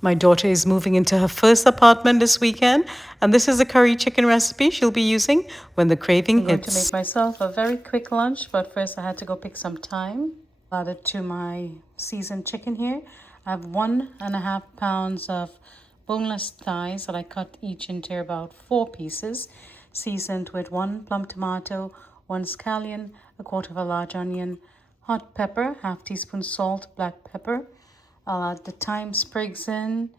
My daughter is moving into her first apartment this weekend, and this is the curry chicken recipe she'll be using when the craving hits. I'm going to make myself a very quick lunch, but first I had to go pick some thyme. Added to my seasoned chicken here. I have 1.5 pounds of boneless thighs that I cut each into about 4 pieces, seasoned with 1 plum tomato, 1 scallion, a quarter of a large onion, hot pepper, half teaspoon salt, black pepper. I'll add the thyme sprigs in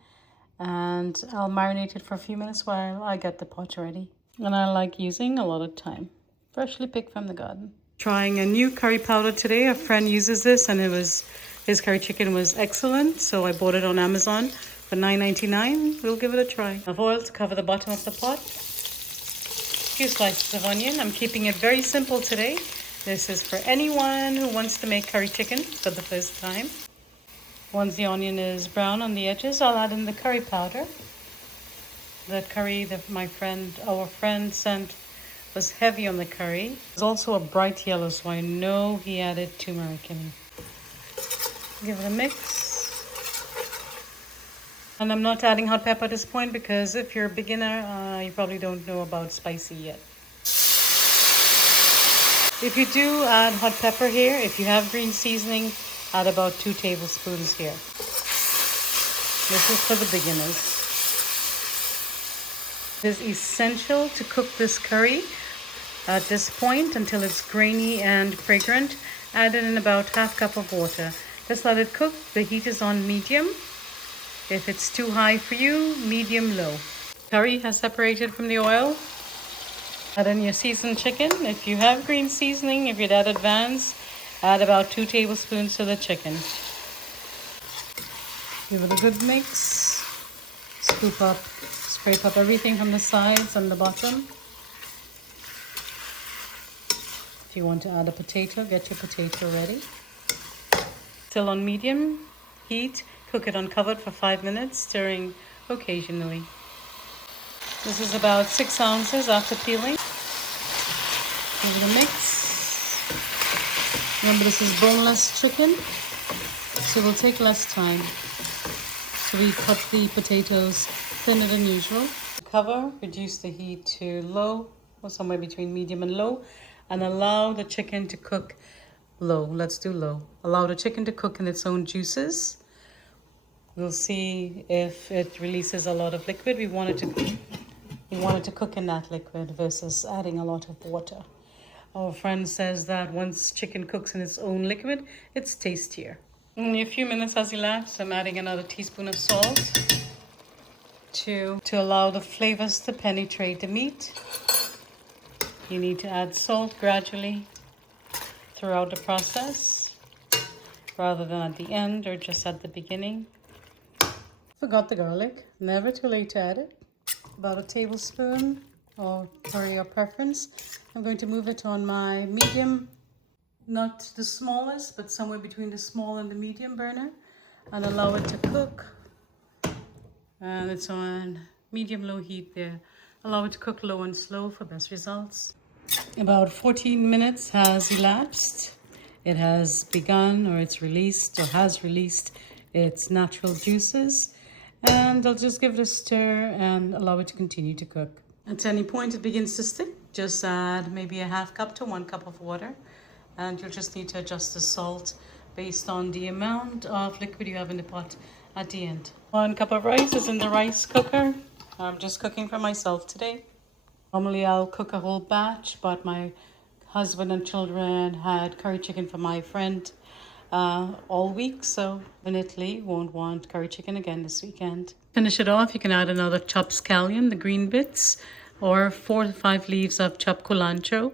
and I'll marinate it for a few minutes while I get the pot ready. And I like using a lot of thyme, freshly picked from the garden. Trying a new curry powder today. A friend uses this and his curry chicken was excellent. So I bought it on Amazon for $9.99. We'll give it a try. Of oil to cover the bottom of the pot. A few slices of onion. I'm keeping it very simple today. This is for anyone who wants to make curry chicken for the first time. Once the onion is brown on the edges, I'll add in the curry powder. The curry that our friend sent was heavy on the curry. It's also a bright yellow, so I know he added turmeric in. Give it a mix. And I'm not adding hot pepper at this point because if you're a beginner, you probably don't know about spicy yet. If you do add hot pepper here, if you have green seasoning, add about 2 tablespoons here. This is for the beginners. It is essential to cook this curry at this point until it's grainy and fragrant. Add it in about half cup of water. Just let it cook. The heat is on medium. If it's too high for you, medium low. Curry has separated from the oil. Add in your seasoned chicken. If you have green seasoning, if you're that advanced, add about 2 tablespoons to the chicken. Give it a good mix. Scrape up everything from the sides and the bottom. If you want to add a potato, get your potato ready. Still on medium heat, cook it uncovered for 5 minutes, stirring occasionally. This is about 6 ounces after peeling. Give it a mix. Remember, this is boneless chicken, so it will take less time. So we cut the potatoes thinner than usual. Cover, reduce the heat to low, or somewhere between medium and low, and allow the chicken to cook low. Let's do low. Allow the chicken to cook in its own juices. We'll see if it releases a lot of liquid. We want it to cook in that liquid versus adding a lot of water. Our friend says that once chicken cooks in its own liquid, it's tastier. Only a few minutes has elapsed. I'm adding another teaspoon of salt to allow the flavors to penetrate the meat. You need to add salt gradually throughout the process, rather than at the end or just at the beginning. Forgot the garlic. Never too late to add it. About a tablespoon, or for your preference. I'm going to move it on my medium, not the smallest, but somewhere between the small and the medium burner, and allow it to cook. And it's on medium-low heat there. Allow it to cook low and slow for best results. About 14 minutes has elapsed. It has begun, or it's released, or has released its natural juices. And I'll just give it a stir and allow it to continue to cook. At any point it begins to stick, just add maybe a half cup to 1 cup of water. And you'll just need to adjust the salt based on the amount of liquid you have in the pot at the end. 1 cup of rice is in the rice cooker. I'm just cooking for myself today. Normally I'll cook a whole batch, but my husband and children had curry chicken for my friend all week, so definitely won't want curry chicken again this weekend. Finish it off, you can add another chopped scallion, the green bits, or 4 to 5 leaves of chopped culantro,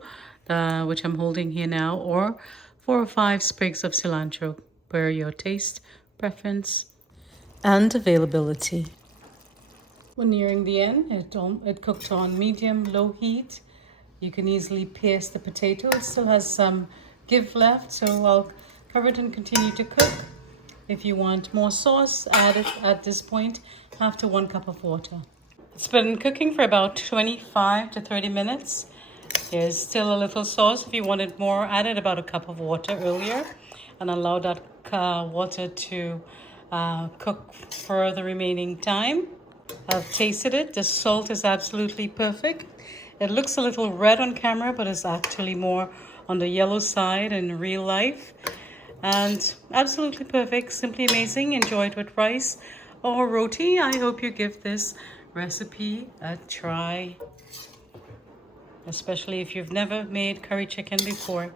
which I'm holding here now, or 4 or 5 sprigs of cilantro, per your taste, preference, and availability. When nearing the end, it cooked on medium-low heat. You can easily pierce the potato. It still has some give left, so I'll cover it and continue to cook. If you want more sauce, add it at this point, half to 1 cup of water. It's been cooking for about 25 to 30 minutes. There's still a little sauce. If you wanted more, added about a cup of water earlier and allow that water to cook for the remaining time. I've tasted it. The salt is absolutely perfect. It looks a little red on camera, but it's actually more on the yellow side in real life. And absolutely perfect, simply amazing. Enjoy it with rice or roti. I hope you give this recipe a try, especially if you've never made curry chicken before.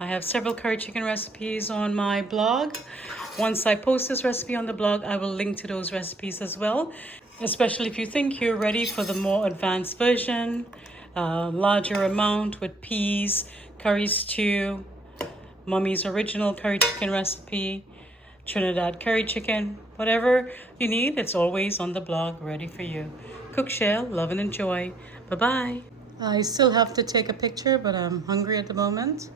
I have several curry chicken recipes on my blog. Once I post this recipe on the blog, I will link to those recipes as well, especially if you think you're ready for the more advanced version, larger amount with peas, curry stew, Mummy's original curry chicken recipe, Trinidad curry chicken, whatever you need, it's always on the blog ready for you. Cook, share, love and enjoy. Bye-bye. I still have to take a picture, but I'm hungry at the moment.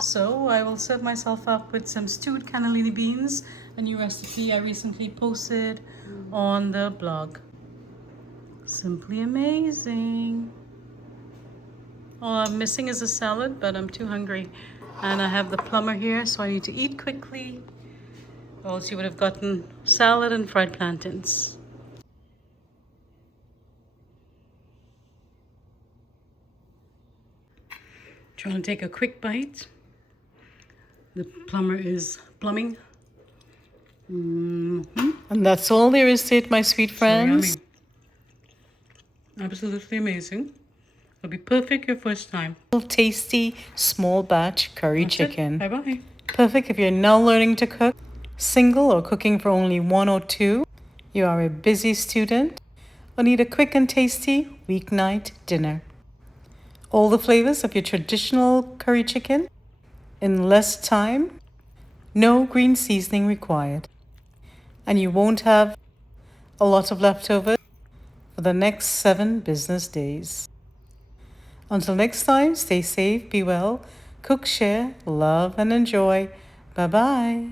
So I will set myself up with some stewed cannellini beans, a new recipe I recently posted on the blog. Simply amazing. All I'm missing is a salad, but I'm too hungry. And I have the plumber here, so I need to eat quickly. Or else you would have gotten salad and fried plantains. Trying to take a quick bite. The plumber is plumbing. And that's all there is to it, my sweet friends. So absolutely amazing. It'll be perfect your first time. Tasty, small batch curry chicken. Bye-bye. Perfect if you're now learning to cook, single or cooking for only one or two, you are a busy student, or need a quick and tasty weeknight dinner. All the flavors of your traditional curry chicken in less time, no green seasoning required. And you won't have a lot of leftovers for the next 7 business days. Until next time, stay safe, be well, cook, share, love, and enjoy. Bye-bye.